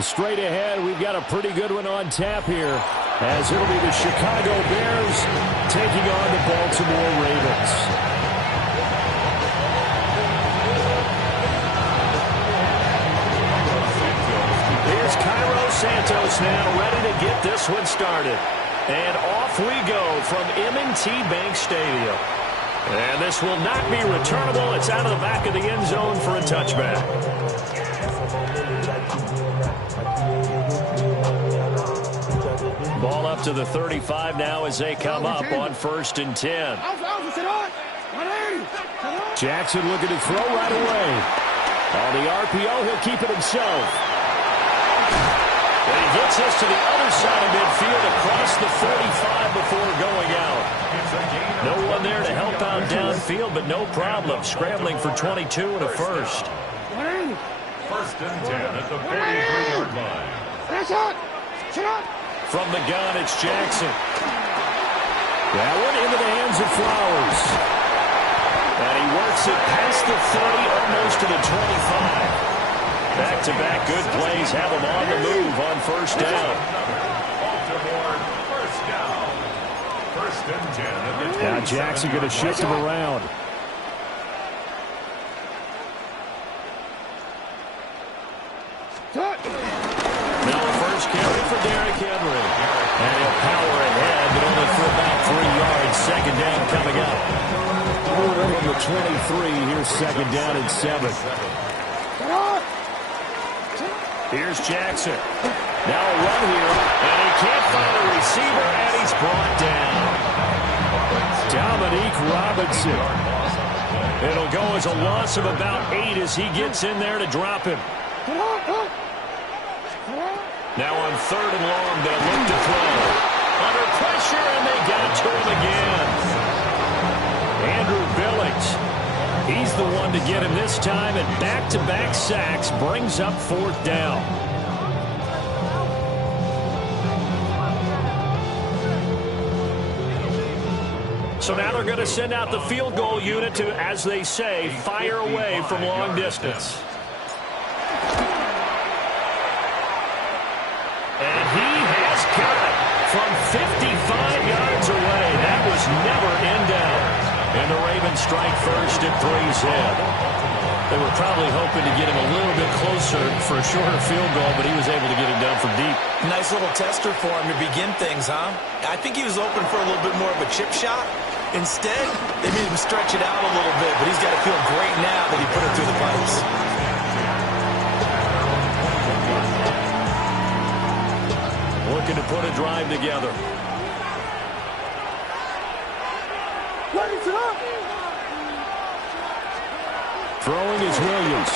Straight ahead, we've got a pretty good one on tap here, as it'll be the Chicago Bears taking on the Baltimore Ravens. Here's Cairo Santos now ready to get this one started. And off we go from M&T Bank Stadium. And this will not be returnable. It's out of the back of the end zone for a touchback. Ball up to the 35 now as they come up on 1st and 10. Jackson looking to throw right away. On the RPO, he'll keep it himself. And he gets us to the other side of midfield across the 45 before going out. No one there to help out downfield, but no problem. Scrambling for 22 and a first. 1st and 10 at the 43-yard line. From the gun, it's Jackson. That one into the hands of Flowers. And he works it past the 30, almost to the 25. Back-to-back good plays have him on the move on 1st down. Baltimore, 1st down. 1st and 10. Now Jackson going to shift him around. Now the first carry for Derrick Henry. And he'll power ahead, but only for about 3 yards. 2nd down coming up. From the 23, here's 2nd down and 7. Here's Jackson. Now a run here, and he can't find a receiver, and he's brought down. Dominique Robinson. It'll go as a loss of about 8 as he gets in there to drop him. Now on 3rd and long, they'll look to throw. Under pressure, and they got to him again. Andrew Billings. He's the one to get him this time, and back-to-back sacks brings up 4th down. So now they're going to send out the field goal unit to, as they say, fire away from long distance. And he has got it from 55 yards away. That was never in doubt. And the Ravens strike first at 3's head. They were probably hoping to get him a little bit closer for a shorter field goal, but he was able to get it done from deep. Nice little tester for him to begin things, huh? I think he was open for a little bit more of a chip shot. Instead, they made him stretch it out a little bit, but he's got to feel great now that he put it through the pipes. Looking to put a drive together. Throwing is Williams.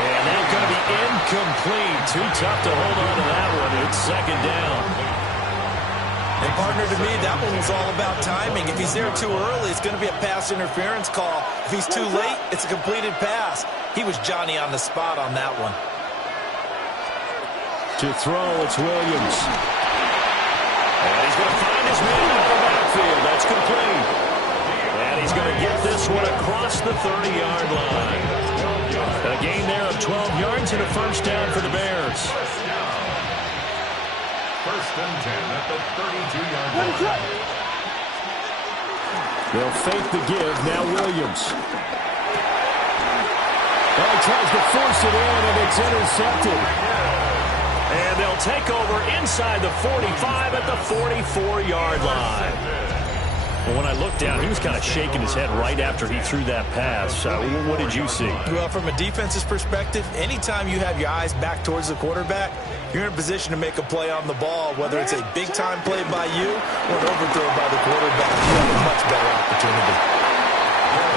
And that's going to be incomplete. Too tough to hold on to that one. It's 2nd down. And partner, to me, that one was all about timing. If he's there too early, it's going to be a pass interference call. If he's too late, it's a completed pass. He was Johnny on the spot on that one. To throw, it's Williams. And he's going to find his man out of the backfield. That's complete. And he's going to get this one across the 30-yard line. A gain there of 12 yards and a 1st down for the Bears. 1st and 10 at the 32-yard line. They'll fake the give. Now Williams. Oh, he tries to force it in, and it's intercepted. And they'll take over inside the 45 at the 44-yard line. Well, when I looked down, he was kind of shaking his head right after he threw that pass. What did you see? Well, from a defense's perspective, anytime you have your eyes back towards the quarterback, you're in a position to make a play on the ball, whether it's a big-time play by you or an overthrow by the quarterback. You have a much better opportunity.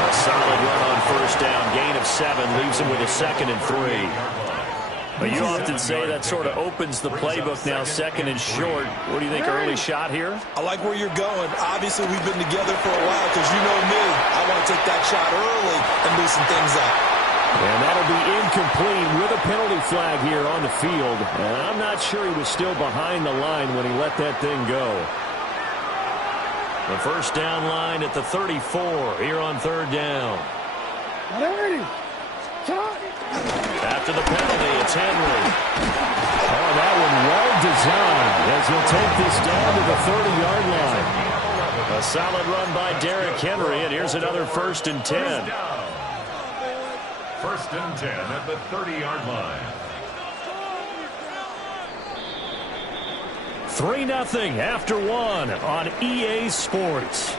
A solid run on 1st down. Gain of 7 leaves him with a 2nd and 3. But you often say that sort of opens the playbook now, 2nd and short. What do you think, early shot here? I like where you're going. Obviously, we've been together for a while because you know me. I want to take that shot early and loosen things up. And that'll be incomplete with a penalty flag here on the field. And I'm not sure he was still behind the line when he let that thing go. The 1st down line at the 34 here on 3rd down. After after the penalty. It's Henry. Oh, that one well designed as he'll take this down to the 30-yard line. A solid run by Derrick Henry, and here's another 1st and 10. 1st and 10 at the 30-yard line. 3-0 after 1 on EA Sports.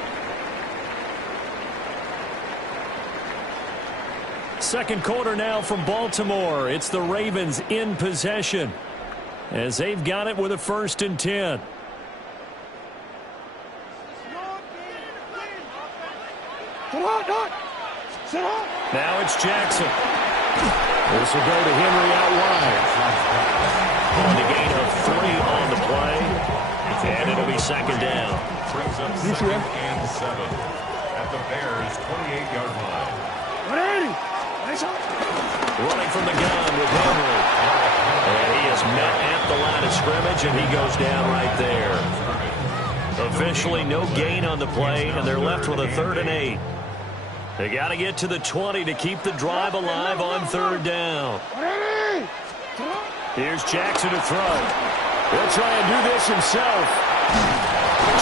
Second quarter now from Baltimore. It's the Ravens in possession as they've got it with a 1st and 10. Now it's Jackson. This will go to Henry out wide. On the gain of 3 on the play. And it'll be 2nd down. Brings up 2nd and 7 at the Bears' 28-yard line. Running from the gun with Henry. And he is met at the line of scrimmage, and he goes down right there. Officially no gain on the play, and they're left with a 3rd and 8. They got to get to the 20 to keep the drive alive on 3rd down. Here's Jackson to throw. He'll try and do this himself.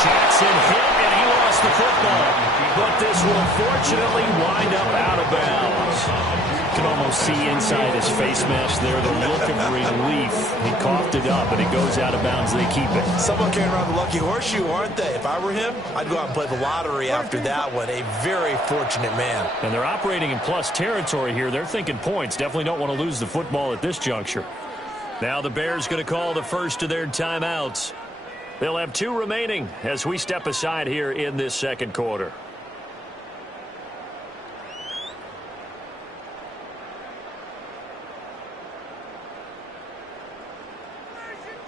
Jackson hit, and he lost the football. But this will fortunately wind up out of bounds. You can almost see inside his face mask there the look of relief. He coughed it up, and it goes out of bounds. They keep it. Someone carrying around the lucky horseshoe, aren't they? If I were him, I'd go out and play the lottery after that one. A very fortunate man. And they're operating in plus territory here. They're thinking points. Definitely don't want to lose the football at this juncture. Now the Bears going to call the first of their timeouts. They'll have 2 remaining as we step aside here in this second quarter.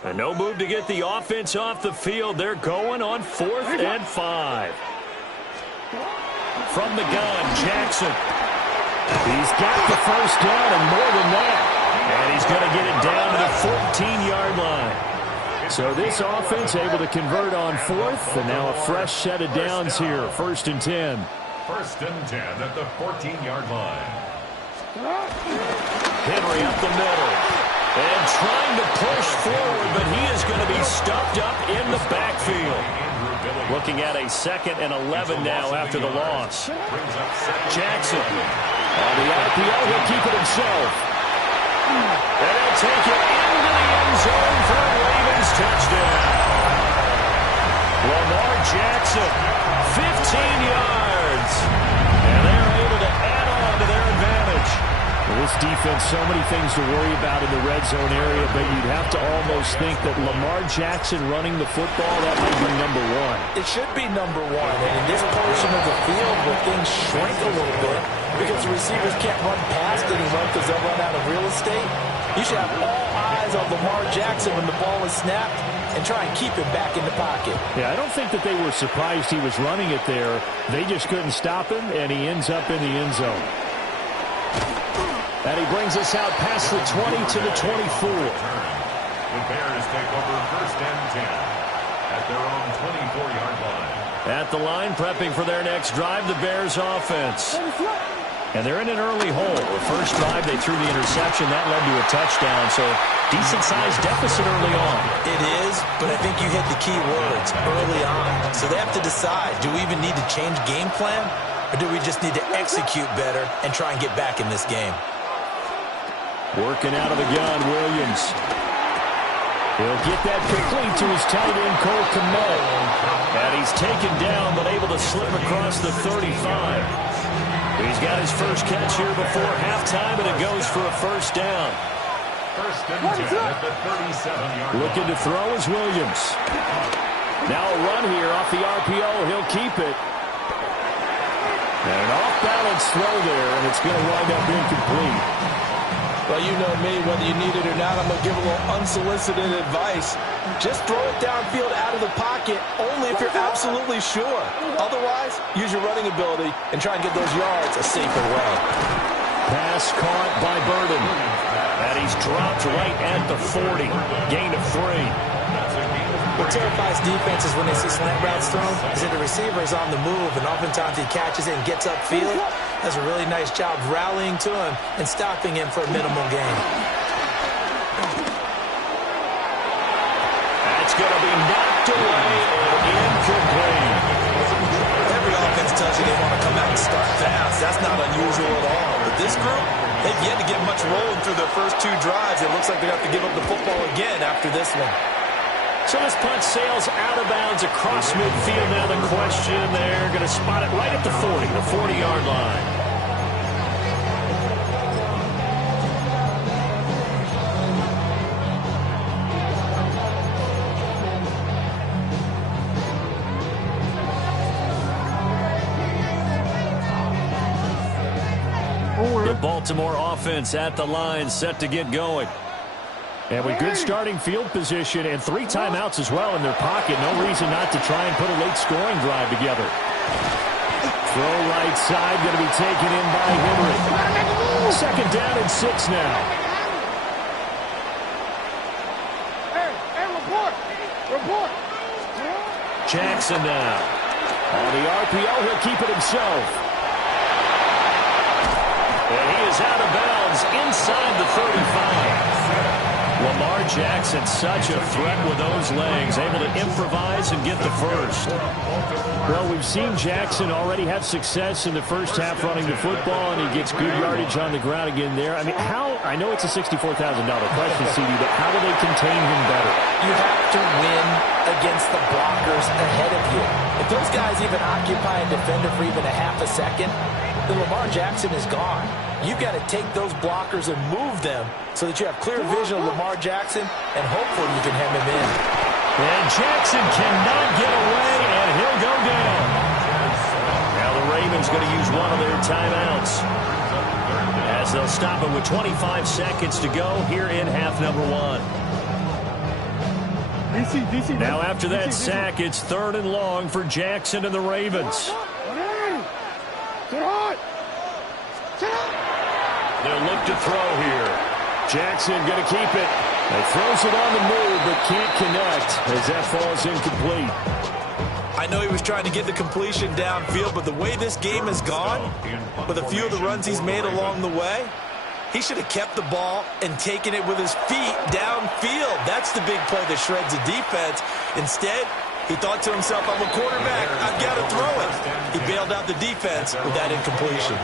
And no move to get the offense off the field. They're going on 4th and 5. From the gun, Jackson. He's got the 1st down and more than that. And he's going to get it down to the 14-yard line. So this offense able to convert on 4th, and now a fresh set of downs here. 1st and 10. 1st and 10 at the 14-yard line. Henry up the middle. And trying to push forward, but he is going to be stuffed up in the backfield. Looking at a 2nd and 11 now after the loss. Jackson. On the RPO, he'll keep it himself. And he'll take it into the end zone for a Ravens touchdown. Lamar Jackson, 15 yards. And they're able to add on to their advantage. Well, this defense, so many things to worry about in the red zone area, but you'd have to almost think that Lamar Jackson running the football, that might be number 1. It should be number 1. And in this portion of the field where things shrink a little bit because the receivers can't run past anyone because they'll run out of real estate, you should have all eyes on Lamar Jackson when the ball is snapped and try and keep him back in the pocket. Yeah, I don't think that they were surprised he was running it there. They just couldn't stop him, and he ends up in the end zone. And he brings us out past the 20 to the 24. The Bears take over 1st and 10 at their own 24-yard line. At the line, prepping for their next drive, the Bears offense. And they're in an early hole. The first drive, they threw the interception. That led to a touchdown, so decent-sized deficit early on. It is, but I think you hit the key words, early on. So they have to decide, do we even need to change game plan, or do we just need to execute better and try and get back in this game? Working out of the gun, Williams. He'll get that complete to his tight end, Cole Kmet. And he's taken down, but able to slip across the 35. He's got his first catch here before halftime, and it goes for a 1st down. 1st and 10 at the 37-yard line. Looking to throw is Williams. Now a run here off the RPO. He'll keep it. And an off-balance throw there, and it's going to wind up incomplete. Well, you know me, whether you need it or not, I'm going to give a little unsolicited advice. Just throw it downfield out of the pocket, only if you're absolutely sure. Otherwise, use your running ability and try and get those yards a safer way. Pass caught by Burden. And he's dropped right at the 40. Gain of 3. What terrifies defenses when they see slant routes thrown is that the receiver is on the move, and oftentimes he catches it and gets upfield, does a really nice job rallying to him and stopping him for a minimal gain. That's going to be knocked away and incomplete. Every offense tells you they want to come out and start fast. That's not unusual at all. But this group, they've yet to get much rolling through their first 2 drives. It looks like they have to give up the football again after this one. So this punt sails out of bounds across midfield. Now the question, they're going to spot it right at the 40, the 40-yard line. The Baltimore offense at the line, set to get going. And with good starting field position and 3 timeouts as well in their pocket, no reason not to try and put a late scoring drive together. Throw right side, going to be taken in by Henry. 2nd down and 6 now. Report. Jackson now. On the RPO, he'll keep it himself. And he is out of bounds inside the 35. Lamar Jackson, such a threat with those legs, able to improvise and get the first. Well, we've seen Jackson already have success in the first half running the football, and he gets good yardage on the ground again there. I mean, I know it's a $64,000 question, CD, but how do they contain him better? You have to win against the blockers ahead of you. If those guys even occupy a defender for even a half a second, then Lamar Jackson is gone. You've got to take those blockers and move them so that you have clear vision of Lamar Jackson, and hopefully you can hem him in. And Jackson cannot get away, and he'll go down. Now the Ravens going to use one of their timeouts as they'll stop it with 25 seconds to go here in half number 1. Now after that sack, it's 3rd and long for Jackson and the Ravens. They'll look to throw here. Jackson going to keep it. He throws it on the move, but can't connect as that falls incomplete. I know he was trying to get the completion downfield, but the way this game has gone, with a few of the runs he's made along the way, he should have kept the ball and taken it with his feet downfield. That's the big play that shreds the defense. Instead, he thought to himself, I'm a quarterback, I've got to throw it. He bailed out the defense with that incompletion.